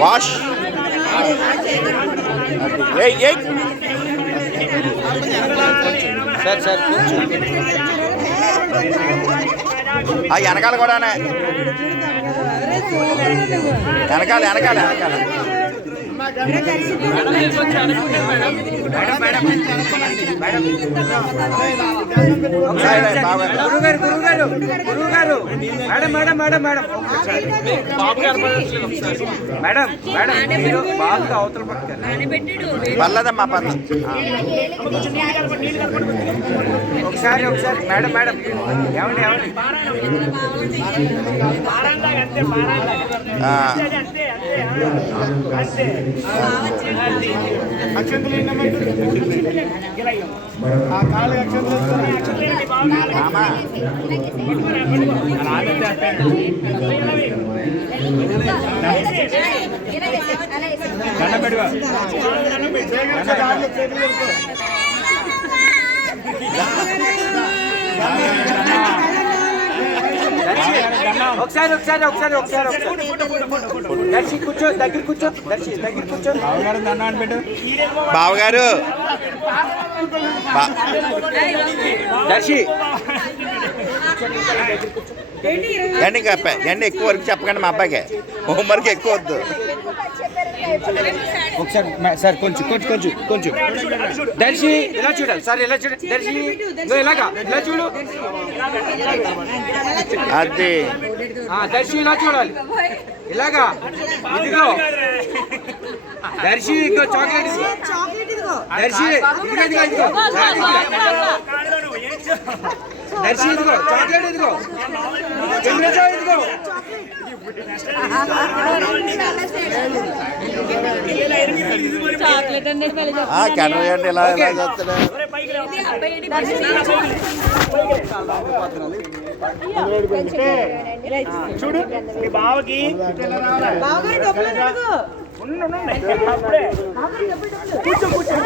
wash sir sir వెనకాల కూడానే వెనకాల వెనకాల వెనకాల పర్లేదమ్మా పర్లేదు ఒకసారి ఒకసారి మేడం మేడం ఏమండి ఏమండి ఒకసారి ఒకసారి ఒకసారి ఒకసారి దర్శి కూర్చో దగ్గర కూర్చో దర్శి దగ్గర కూర్చో బావగారు దర్శి ఎండి ఇంకా ఎండి ఎక్కువ వరకు చెప్పకండి మా అబ్బాయికి హోంవర్క్ ఎక్కువ వద్దు ఒకసారి సార్ కొంచెం కొంచెం కొంచెం కొంచెం దర్శి ఇలా చూడాలి సార్ ఇలా చూడాలి దర్శి ఇలాగా ఇలా చూడు అది దర్శి ఇలా చూడాలి ఇలాగా ఇదిగో దర్శి ఇదిగో చాక్లెట్ దర్శి ఇదిగో ఇదిగో ఇదిగో దర్శి ఇదిగో చాక్లెట్ ఇదిగో ఇదిగో కెనరా అండి ఇలా ఇలా చెప్తున్నా చూడు మీ బావకి కూర్చో కూర్చో